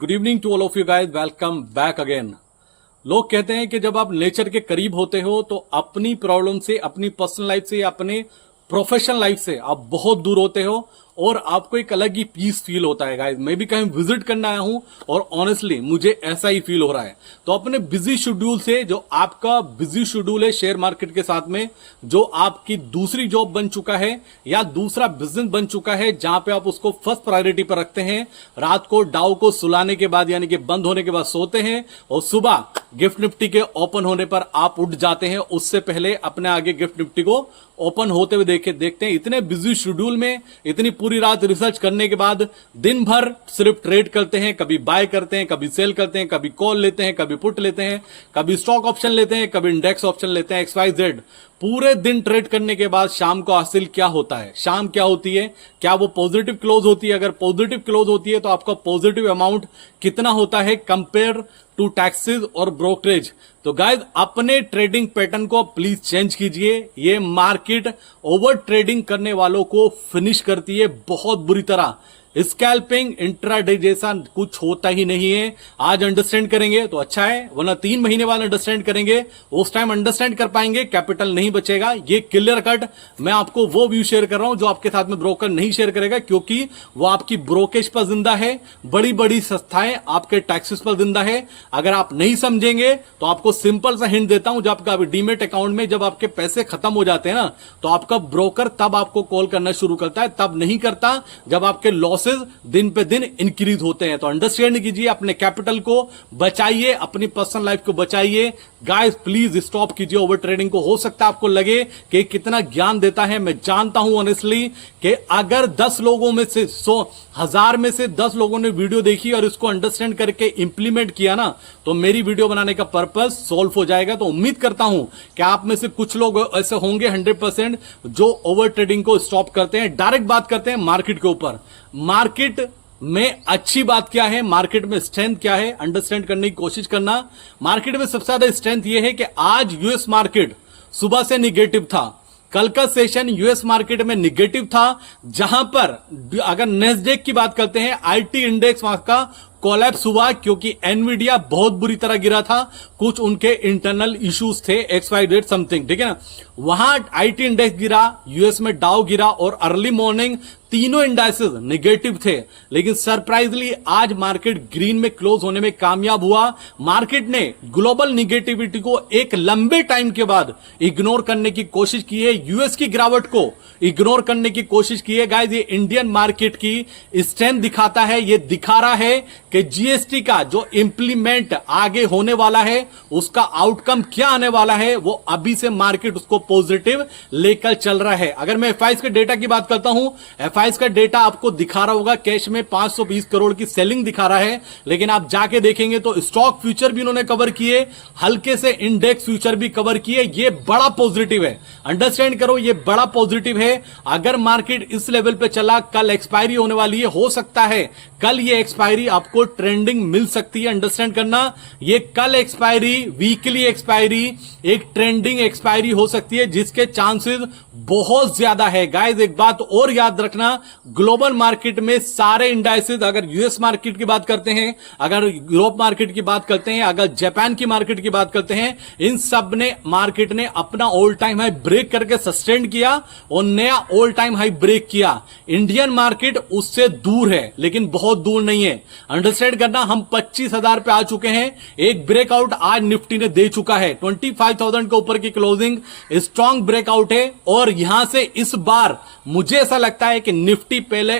Good evening to all of you guys, welcome back again. लोग कहते हैं कि जब आप नेचर के करीब होते हो तो अपनी प्रॉब्लम से, अपनी पर्सनल लाइफ से, अपने प्रोफेशनल लाइफ से आप बहुत दूर होते हो और आपको एक अलग ही पीस फील होता है गाइस। मैं भी कहीं विजिट करने आया हूं और ऑनेस्टली मुझे ऐसा ही फील हो रहा है। तो अपने बिजी शेड्यूल से, जो आपका बिजी शेड्यूल है शेयर मार्केट के साथ में, जो आपकी दूसरी जॉब बन चुका है या दूसरा बिजनेस बन चुका है जहां पे आप उसको फर्स्ट प्रायोरिटी पर रखते हैं, रात को डाउ को सुलाने के बाद यानी कि बंद होने के बाद सोते हैं और सुबह गिफ्ट निफ्टी के ओपन होने पर आप उठ जाते हैं, उससे पहले अपने आगे गिफ्ट निफ्टी को ओपन होते हुए देखते हैं। इतने बिजी शेड्यूल में इतनी पूरी रात रिसर्च करने के बाद दिन भर सिर्फ ट्रेड करते हैं, कभी बाय करते हैं, कभी सेल करते हैं, कभी कॉल लेते हैं, कभी पुट लेते हैं, कभी स्टॉक ऑप्शन लेते हैं, कभी इंडेक्स ऑप्शन लेते हैं, XYZ। पूरे दिन ट्रेड करने के बाद शाम को हासिल क्या होता है? शाम क्या होती है? क्या वो पॉजिटिव क्लोज होती है? अगर पॉजिटिव क्लोज होती है तो आपका पॉजिटिव अमाउंट कितना होता है कंपेयर टू टैक्सेस और ब्रोकरेज? तो गाइस, अपने ट्रेडिंग पैटर्न को प्लीज चेंज कीजिए। ये मार्केट ओवर ट्रेडिंग करने वालों को फिनिश करती है बहुत बुरी तरह। स्कैल्पिंग इंट्राडे जैसा कुछ होता ही नहीं है। आज अंडरस्टैंड करेंगे तो अच्छा है, वरना 3 महीने बाद अंडरस्टैंड करेंगे, उस टाइम अंडरस्टैंड कर पाएंगे, कैपिटल नहीं बचेगा। ये क्लियर कट मैं आपको वो व्यू शेयर कर रहा हूं जो आपके साथ में ब्रोकर नहीं शेयर करेगा, क्योंकि वो आपकी ब्रोकेज पर जिंदा है, बड़ी बड़ी संस्थाएं आपके टैक्सेस पर जिंदा है। अगर आप नहीं समझेंगे तो आपको सिंपल सा हिंट देता हूं, जब आपका डीमेट अकाउंट में जब आपके पैसे खत्म हो जाते हैं ना, तो आपका ब्रोकर तब आपको कॉल करना शुरू करता है, तब नहीं करता जब आपके लॉसेस दिन पे दिन इंक्रीज होते हैं। तो अंडरस्टैंड कीजिए, अपने कैपिटल को बचाइए, अपनी पर्सनल लाइफ को बचाइए। गाइस प्लीज स्टॉप कीजिए ओवर ट्रेडिंग को। हो सकता है आपको लगे कि कितना ज्ञान देता है, मैं जानता हूं ऑनेस्टली कि अगर 10 लोगों में से 100,000 में से 10 लोगों ने वीडियो देखी और इसको अंडरस्टैंड करके इंप्लीमेंट किया ना, तो मेरी वीडियो बनाने का पर्पस सॉल्व हो जाएगा। तो उम्मीद करता हूं कि आप में से कुछ लोग ऐसे होंगे 100% जो ओवर ट्रेडिंग को स्टॉप करते हैं। डायरेक्ट बात करते हैं मार्केट के ऊपर। मार्केट में अच्छी बात क्या है, मार्केट में स्ट्रेंथ क्या है, अंडरस्टैंड करने की कोशिश करना। मार्केट में सबसे ज्यादा स्ट्रेंथ यह है कि आज यूएस मार्केट सुबह से निगेटिव था। कल का सेशन यूएस मार्केट में निगेटिव था, जहां पर अगर नेस्डेक की बात करते हैं, आईटी इंडेक्स वहां का कोलैप्स हुआ क्योंकि एनवीडिया बहुत बुरी तरह गिरा था, कुछ उनके इंटरनल इश्यूज थे, XYZ समथिंग, ठीक है ना। वहां आईटी इंडेक्स गिरा, यूएस में डाउ गिरा और अर्ली मॉर्निंग तीनों इंडाइसेस नेगेटिव थे। लेकिन सरप्राइजली आज मार्केट ग्रीन में क्लोज होने में कामयाब हुआ। मार्केट ने ग्लोबल निगेटिविटी को एक लंबे टाइम के बाद इग्नोर करने की कोशिश की है, यूएस की गिरावट को इग्नोर करने की कोशिश की है। गाइस, ये इंडियन मार्केट की स्ट्रेंथ दिखाता है, ये दिखा रहा है कि जीएसटी का जो इंप्लीमेंट आगे होने वाला है, उसका आउटकम क्या आने वाला है, वो अभी से मार्केट उसको पॉजिटिव लेकर चल रहा है। अगर मैं एफआईज के डेटा की बात करता हूं, एफआईज का डेटा आपको दिखा रहा होगा, कैश में 520 करोड़ की सेलिंग दिखा रहा है, लेकिन आप जाके देखेंगे तो स्टॉक फ्यूचर भी उन्होंने कवर किए, हल्के से इंडेक्स फ्यूचर भी कवर किए। ये बड़ा पॉजिटिव है, अंडरस्टैंड करो, ये बड़ा पॉजिटिव है। अगर मार्केट इस लेवल पे चला, कल एक्सपायरी होने वाली है, हो सकता है कल ये एक्सपायरी आपको ट्रेंडिंग मिल सकती है, अंडरस्टैंड करना। ये कल एक्सपायरी, वीकली एक्सपायरी, एक ट्रेंडिंग एक्सपायरी हो सकती है, जिसके चांसेस बहुत ज्यादा है। गाइस, एक बात और याद रखना, ग्लोबल मार्केट में सारे इंडाइसेस, अगर यूएस मार्केट की बात करते हैं, अगर यूरोप मार्केट की बात करते हैं, अगर जापान की मार्केट की बात करते हैं, इन सब ने मार्केट ने अपना ऑल टाइम हाई ब्रेक करके सस्टेन किया और नया ऑल टाइम हाई ब्रेक किया। इंडियन मार्केट उससे दूर है, लेकिन बहुत दूर नहीं है, अंडरस्टैंड करना। हम 25,000 पे आ चुके हैं, एक ब्रेकआउट आज निफ्टी ने दे चुका है, 25,000 के ऊपर की क्लोजिंग स्ट्रॉन्ग ब्रेकआउट है। और यहां से इस बार मुझे ऐसा लगता है कि निफ्टी पहले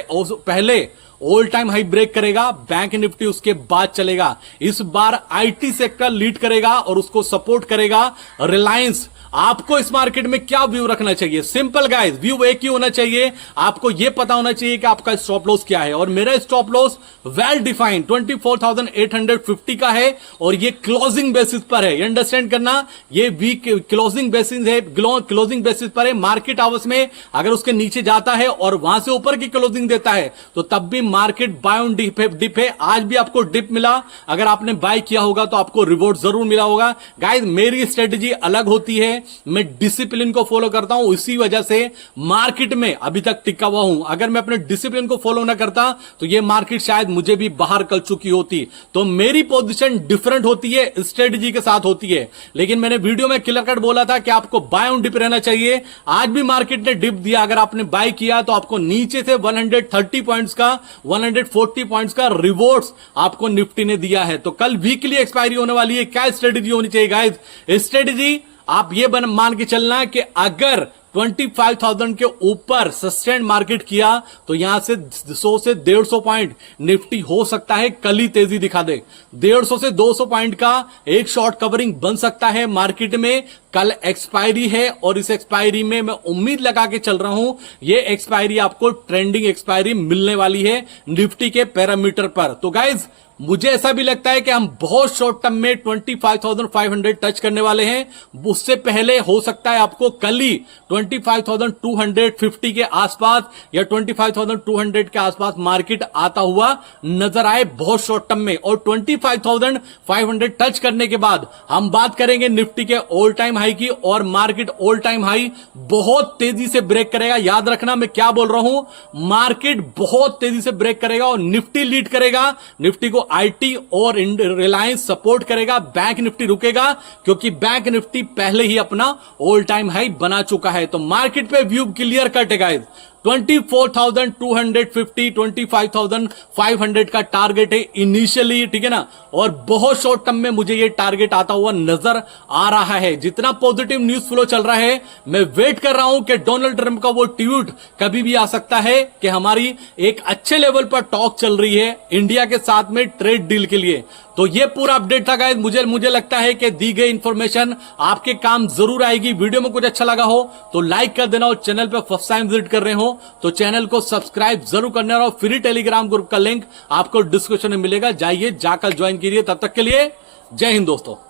ऑल टाइम हाई ब्रेक करेगा, बैंक निफ्टी उसके बाद चलेगा। इस बार आईटी सेक्टर लीड करेगा और उसको सपोर्ट करेगा रिलायंस। आपको इस मार्केट में क्या व्यू रखना चाहिए? सिंपल गाइस, व्यू एक ही होना चाहिए। आपको यह पता होना चाहिए कि आपका स्टॉप लॉस क्या है, और मेरा स्टॉप लॉस वेल डिफाइंड 24,850 का है और ये क्लोजिंग बेसिस पर है, अंडरस्टैंड करना। ये वीक क्लोजिंग बेसिस है, क्लोजिंग बेसिस पर है। मार्केट आवर्स में अगर उसके नीचे जाता है और वहां से ऊपर की क्लोजिंग देता है तो तब भी मार्केट बाय ऑन डिप है। आज भी आपको डिप मिला, अगर आपने बाय किया होगा तो आपको रिवॉर्ड जरूर मिला होगा। गाइस मेरी स्ट्रेटेजी अलग होती है, मैं डिसिप्लिन को फॉलो करता हूं, इसी वजह से मार्केट में अभी तक टिका हुआ हूं। अगर मैं अपने डिसिप्लिन को फॉलो ना करता तो ये मार्केट शायद मुझे भी बाहर कर चुकी होती। तो मेरी पोजीशन डिफरेंट होती है, स्ट्रेटेजी के साथ होती है। लेकिन मैंने वीडियो में क्लियर कट बोला था कि आपको बाय ऑन डिप रहना चाहिए। आज भी मार्केट ने डिप दिया, अगर आपने बाय किया तो आपको नीचे से 130 पॉइंट्स का 140 पॉइंट्स का रिवॉर्ड्स आपको निफ्टी ने दिया है। तो कल वीकली एक्सपायरी होने वाली है, क्या स्ट्रेटेजी होनी चाहिए गाइस? स्ट्रेटेजी आप ये मान के चलना कि अगर 25,000 के ऊपर सस्टेन मार्केट किया तो यहां से 100 से 150 पॉइंट निफ्टी हो सकता है कल ही तेजी दिखा दे। 150 से 200 पॉइंट का एक शॉर्ट कवरिंग बन सकता है मार्केट में। कल एक्सपायरी है और इस एक्सपायरी में मैं उम्मीद लगा के चल रहा हूं, ये एक्सपायरी आपको ट्रेंडिंग एक्सपायरी मिलने वाली है निफ्टी के पैरामीटर पर। तो गाइज मुझे ऐसा भी लगता है कि हम बहुत शॉर्ट टर्म में 25,500 टच करने वाले हैं। उससे पहले हो सकता है आपको कल ही 25,250 के आसपास या 25,200 के आसपास मार्केट आता हुआ नजर आए बहुत शॉर्ट टर्म में। और 25,500 टच करने के बाद हम बात करेंगे निफ्टी के ऑल टाइम हाई की, और मार्केट ऑल टाइम हाई बहुत तेजी से ब्रेक करेगा। याद रखना मैं क्या बोल रहा हूं, मार्केट बहुत तेजी से ब्रेक करेगा और निफ्टी लीड करेगा। निफ्टी को आईटी और रिलायंस सपोर्ट करेगा, बैंक निफ्टी रुकेगा क्योंकि बैंक निफ्टी पहले ही अपना ऑल टाइम हाई बना चुका है। तो मार्केट पे व्यू क्लियर कट है गाइस। 24,250 25,500 का टारगेट है इनिशियली, ठीक है ना। और बहुत शॉर्ट टर्म में मुझे ये टारगेट आता हुआ नजर आ रहा है। जितना पॉजिटिव न्यूज फ्लो चल रहा है, मैं वेट कर रहा हूं कि डोनाल्ड ट्रंप का वो ट्वीट कभी भी आ सकता है कि हमारी एक अच्छे लेवल पर टॉक चल रही है इंडिया के साथ में ट्रेड डील के लिए। तो ये पूरा अपडेट था गाइस। मुझे लगता है कि दी गई इंफॉर्मेशन आपके काम जरूर आएगी। वीडियो में कुछ अच्छा लगा हो तो लाइक कर देना, और चैनल पे फर्स्ट टाइम विजिट कर रहे हो तो चैनल को सब्सक्राइब जरूर करना। और फ्री टेलीग्राम ग्रुप का लिंक आपको डिस्क्रिप्शन में मिलेगा, जाइए जाकर ज्वाइन कीजिए। तब तक के लिए जय हिंद दोस्तों।